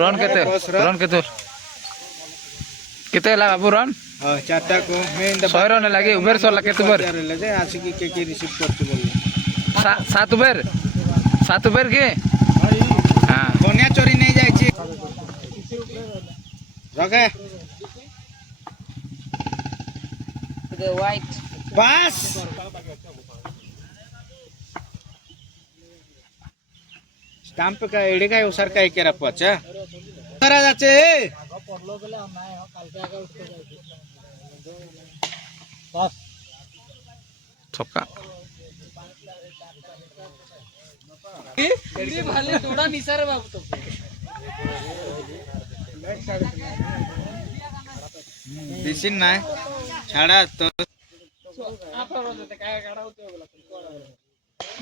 run केते केते ला बाबू run चारटा को मैं 100 रन लागे उबेर सरला केते बर ले आसिकी के रिसीव करते बोल 7 उबेर के हां कोनिया चोरी नहीं जाय छी रगे the white बस स्टैंप का एडे का उसर का केरा पचा करा जाचे पडलो गेले नाही हो काल के आगे उठते बस छक्का ये भाले थोड़ा निसार बाबू तो दिसिन नाही छाडा तो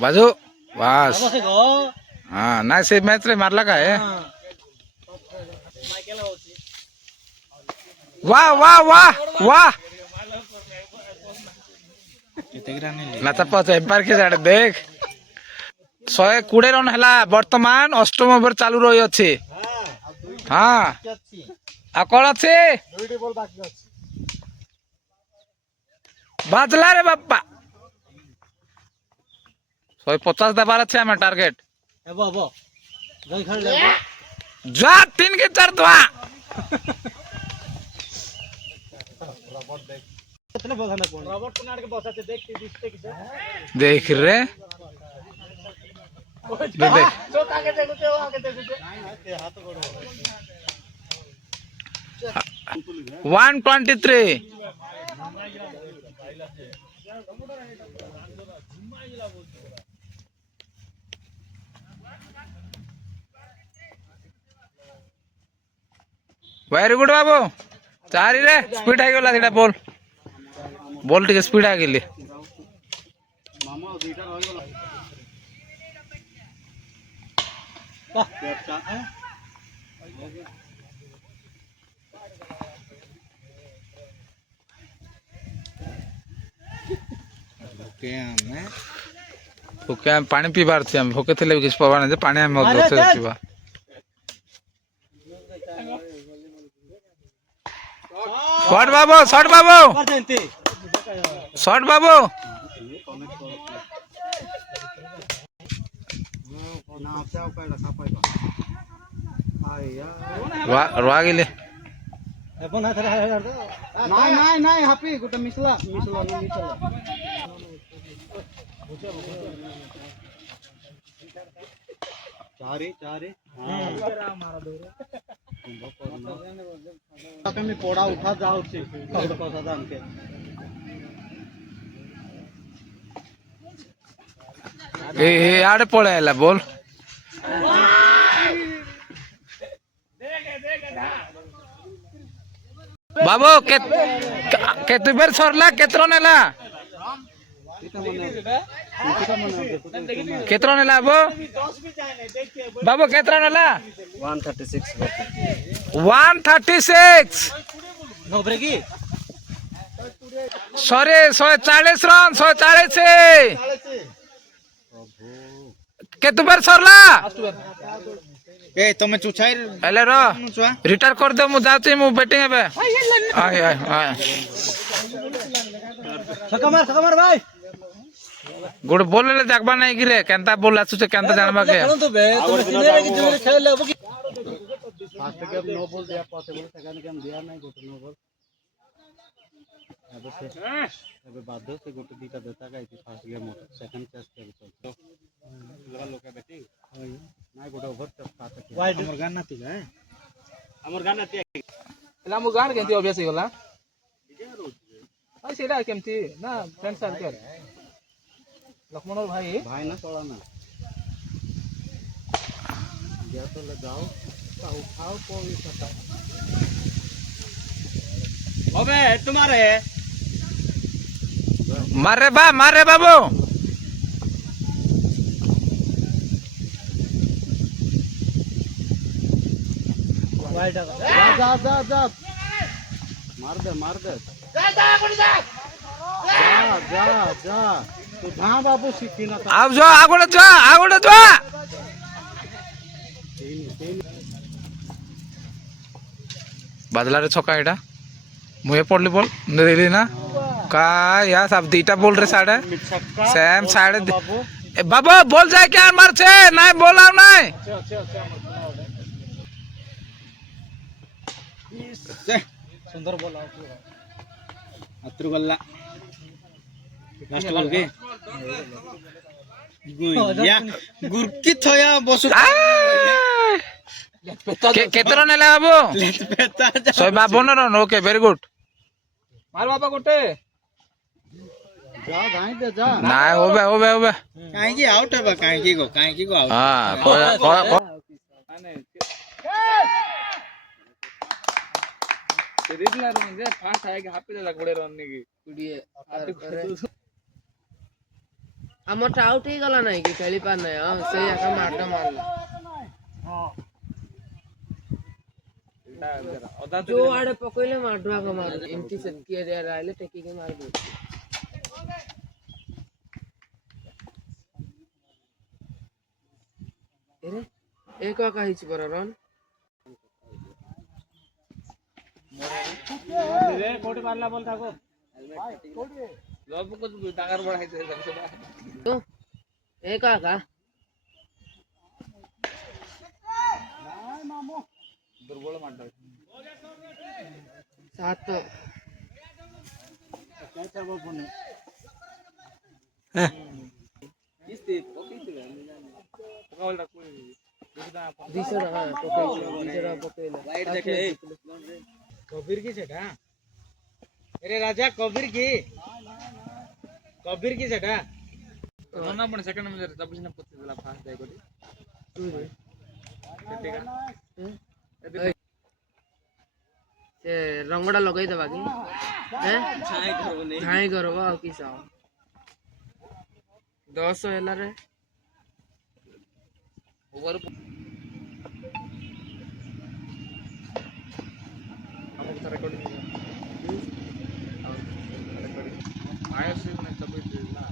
बाजू बस हां ना से मैच रे मारला का है वाह वाह वाह वाह नाचा पाच एम्पायर के साइड देख 120 रन हला वर्तमान अष्टम ओवर चालू रही अछि हां आ कोन अछि दुईटी बॉल बाकी अछि बाजला रे बाप्पा 150 दबार अछि हम टारगेट एबो एबो जय खेल ले जा 3 के 4 दवा कितने बगाना कोन रॉबर्ट कुनार के बसाते देख दिखते किसे देख रे देख चोक आगे देखते हो आगे देखते हाथ गोड़ 123 वेरी गुड बाबू चारि रे स्पीड आ गेला सेटा बॉल टिके स्पीड आ गेली मामा दुईटा रहि गेला ओके हम पानी पीबार छी हम भोके थिले किछ पवा नै पानी हम दोते पीबा शॉट बाबू शॉट बाबू रवा गेले नाही हापी गोटे मिसला चारी मी पोड़ा उठा जाऊ छी ए आड़े पळेला बोल बाबू केते बेर सरला केतरो नेला केतरो नेला बाबू केतरो नेला 136 नो ब्रेकी सॉरी 140 रन 140 केते बेर सरला ए तमे चुछाई हेले रो रिटायर कर दे मु जाची मु बैटिंग हेबे आय छक्का मार भाई गुड बोलले देखबा नहीं गिरे केनता बोल आसु से केनता जानबा के तो बे तुम सिनेरे की जोरे खेल ले की फास्ट गेम नो बॉल दिया पॉसिबल सेकंड गेम दिया नहीं गोटे नो बॉल अबे बाध्य से गोटे दीटा देता का फास्ट गेम सेकंड टेस्ट के तो लगा लोके बैटिंग ना गोटे ओवर टेस्ट खाता वाइड हमर गान नाती है हमर गान नाती एला मु गान केंती अभ्यास गला भाई सेडा केमती ना फ्रेंड सर्कल लक्ष्मण भाई ना चला ना गया तो लगाओ उठाओ कोई पता अबे तुम्हारे मारे बाबू जा मार दे जा जा जा तो धा बाबू शिखी ना ଆଉ ଯା ଆଉ ଗୋଟେ ଯା ଆଉ ଗୋଟେ ଯା ବାଦଲାରେ ଛକା ଏଇଟା ମୁଁ ଏ ପଡଲି ବଲ୍ ନେଲି ନା का या सब दीटा बोल रहे साढ़े सेम साढ़े बाबा बोल जाए क्या मार छे नहीं बोला नहीं सुंदर बॉल अत्र गल्ला लास्ट बॉल के गुया गुरकी थया बसु केतरा नेला बाबू 152 रन ओके वेरी गुड मार बाबा गोटे जा धाई दे जा नहीं होबे काहे की आउट है काहे की गो आउट हां रेगुलर म्हणजे फास्ट आहे की हापी देला गोडे रन नेकी कुडिए ଆମଟା ଆଉଟ ହେଇଗଲା ନାଇଁ କି ଖେଳି ପାର ନାହିଁ ହଁ ସେଇ ଆକା ମାଡ ମାରଲା जो आड़े पकइले माडवा का मार एमटी सेटकी एरिया राइले टेकी के मार दे अरे एक का हिच पर रन रे कोटी मारला बोल थाको लोब को डांगर बढ़ाई दे तो एक का दुर्बल मारदा सात क्या चाबो पुणे इस्ते पकइले पकावल कोई दिसरा हां पकइले राइट देखे कबीर की सेटा अरे राजा कबीर की सेटा नोना पण सेकंड मध्ये दबुशिना पत्ती दिला फास्ट जाय कोटी से रंगड़ा लगाई दबा की हैं छाई करबो आ की साव 10 होला रे ओवर हम तो रिकॉर्डिंग आयसी ने तबे ना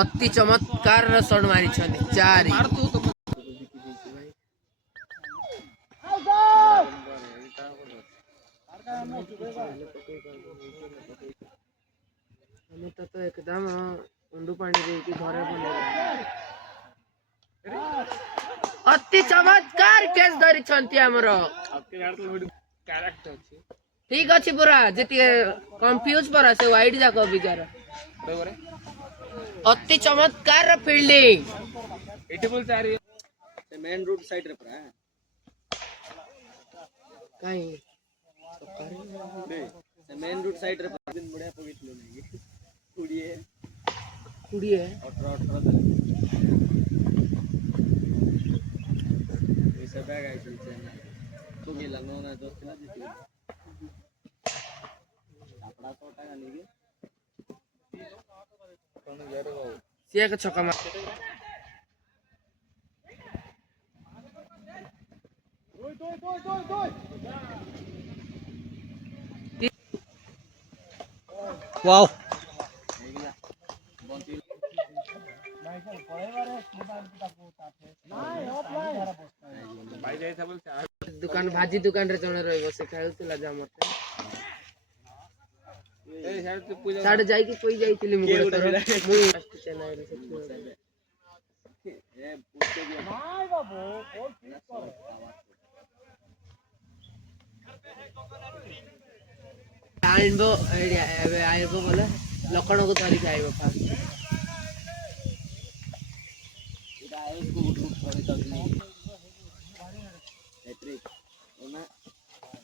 अति चमत्कार शॉट मारी छथि चारि मार तू तो तो एकदम उंडू पानी दे के घरे बने अति चमत्कार केस धरी छंती हमरो आपके यार तो कैरेक्टर अछि ठीक अछि पूरा जेती कंफ्यूज परा से वाइड जाको बिचारा बरोबर अति चमत्कार फील्डिंग एटी बोल चारि से मेन रूट साइड रे परा काई से मेन रूट साइड रे दिन बढ़िया पगितले नहीं कुड़िए 18 ऐसा बैग आई थी तो गेला नो ना दोस्त ना जीती अपना तो टाइम नहीं के कौन यार वो सिया का छक्का मार वाओ दुकान भाजी दुकान रे जणे रहइबो से खाउतला जा मते ए साडे जाई की कोई जाईतिली मु गोटे थर मु लास्ट चेन्नई रे से ए पूछे दिया नाइ बाबू कोल ठीक कर आइबो एडिया एबे आइबो बोले लखन को धरि खाइबो फास्ट इदा आइस को उठ थोड़ी तक नहीं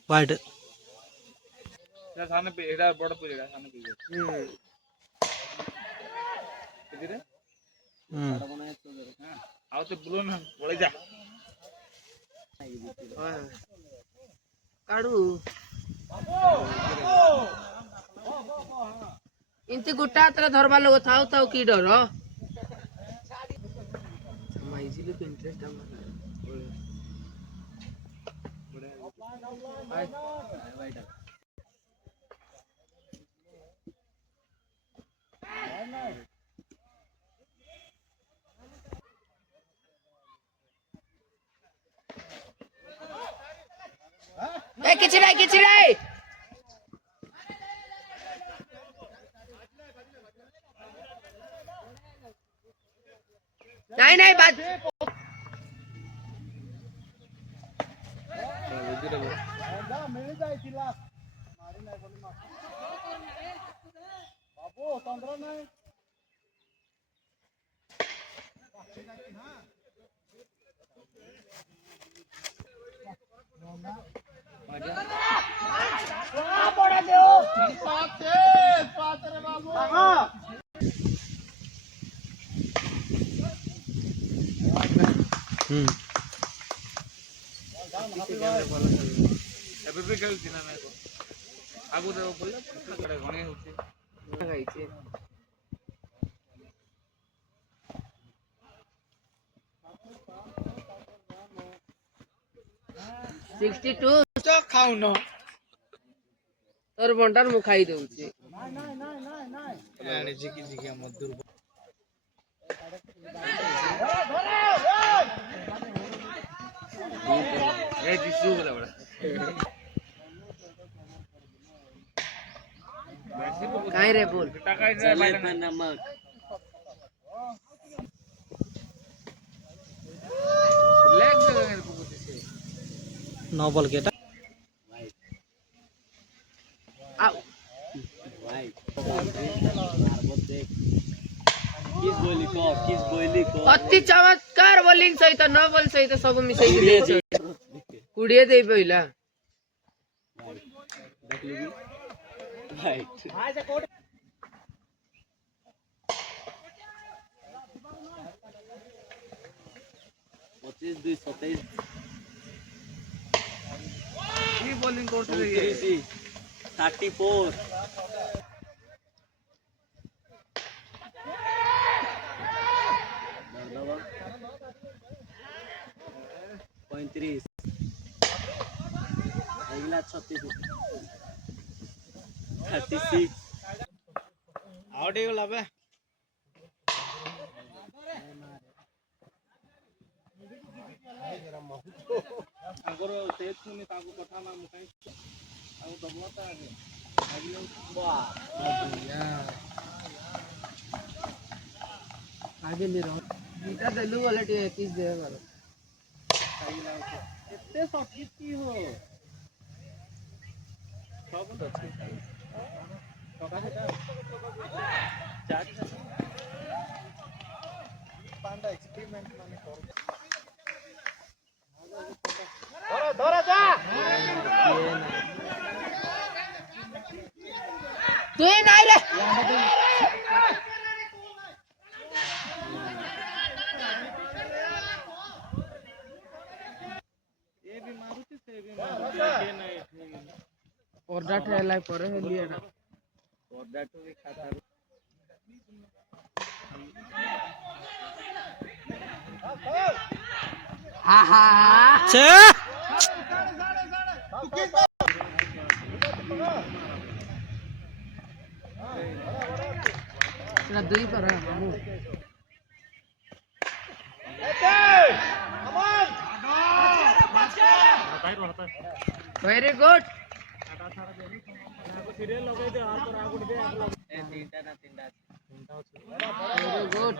वाइड सामने पे एडा बड़ पुरेगा सामने पे किधर आओ तो ब्लू ना बोले जा काढू इंती गुट्टा तेरा धरबा लोग थाउ थाउ की डर समाइजिले तो इंटरेस्ट हम କିଛି ନାହିଁ ନାଇଁ ବାଦ ମିଳି ଯାଇଥିଲା ବାବୁ ତନ୍ଦ୍ର ନାହିଁ ଏବେ ବି ଖେଳୁଛି ନା ନାଇଁ ଆଗକୁ ଦେବ ବୋଲେ ଗଣି ହଉଛି 62 ତ ଖାଉନ ତୋର ବଣ୍ଟାର ମୁଁ ଖାଇ ଦଉଛି ଆଣିଛି କି ଜିଜ୍ଞା ମଧୁର ଏ ଦିଶୁ ବୋଲା ବଡ काहे रे बोल चले पे नमक लेग जगह को बोलते नोबल केटा आओ भाई मारबो देख किस बोली को अति चमत्कार बोलिंग सहित न बोल सहित सब मिसई के कुड़िए दे पहिला देख लगी राइट 25-2-27 की बॉलिंग करते रे 34 35 अगला 36 36 आउट हो गला बे आगर तेज सुनी ताको कथा ना मुकाई आउ दबलता आगे आगले वाह आगे ले रहा बीटा देलु वाला टे 30 दे वाला एते शॉट की हो सब अच्छी टका सेटा चार्ज पांडा एक्सपेरिमेंट माने कर धरा जा तू नहीं रे ये भी मारुति से भी मारुति के नहीं ऑर्डर ठेला पर है लिए ना ऑर्डर तो भी खाता हा हा छे ना दुई पर है मामू वेरी गुड सीरियल लगे दे हाथ पर आगुड़ दे ए तीनटा ना तीनटा वेरी गुड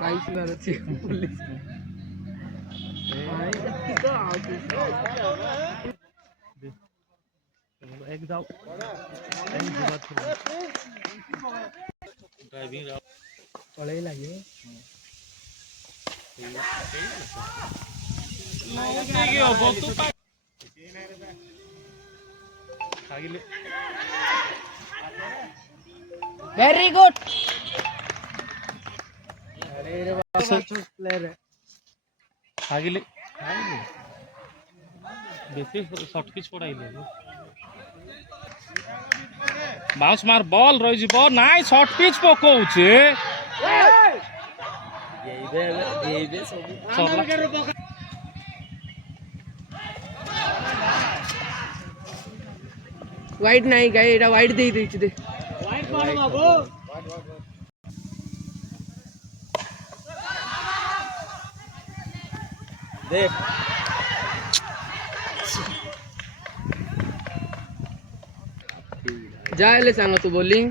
22 बार अच्छी पुलिस भाई तो आउट एक जाओ ड्राइविंग पड़े लगे वेरी गुड अरे रे प्लेयर है आगिले बेसी शॉट की छोड़ाइले बाउंस मार बॉल रही जीव नाइ शॉर्ट पिच पकाउछे येबे सब वाइड नहीं गए एटा वाइड दे दै दे वाइड मार बाबू देख जायले सांग तू बॉलिंग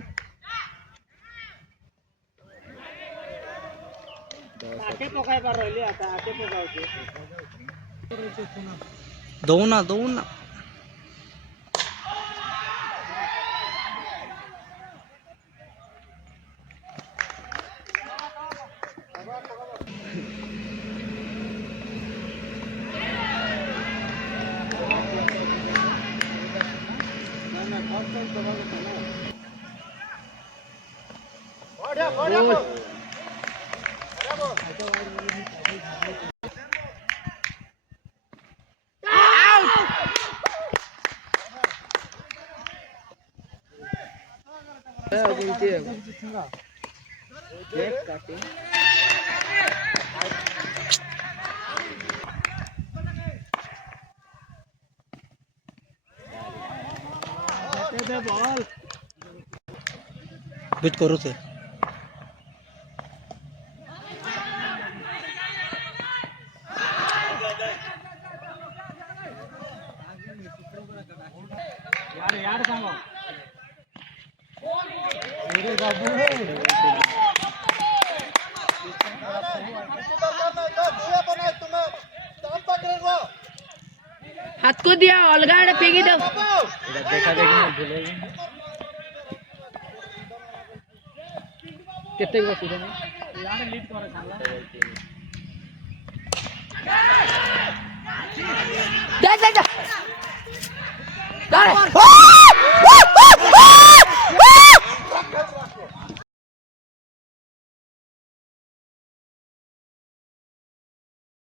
दो ना दो ना बीट करो से यार सांगो मेरे बाबू हाथ को दिया अलगा आड़े फेंकी दो देखा देखी केते बस इधर यार लीड करे सांगा जा जा जा